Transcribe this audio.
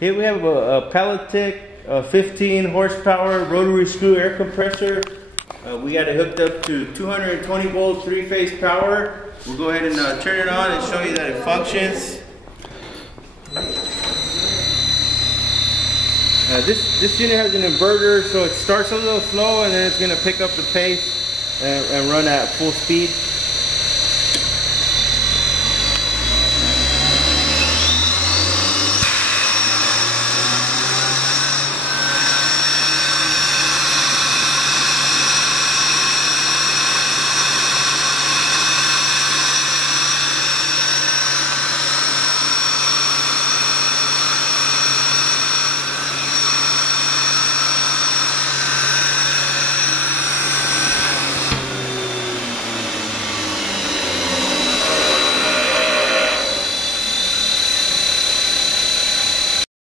Here we have a Palatek 15 horsepower rotary screw air compressor. We got it hooked up to 220 volt 3-phase power. We'll go ahead and turn it on and show you that it functions. This unit has an inverter, so it starts a little slow and then it's going to pick up the pace and run at full speed.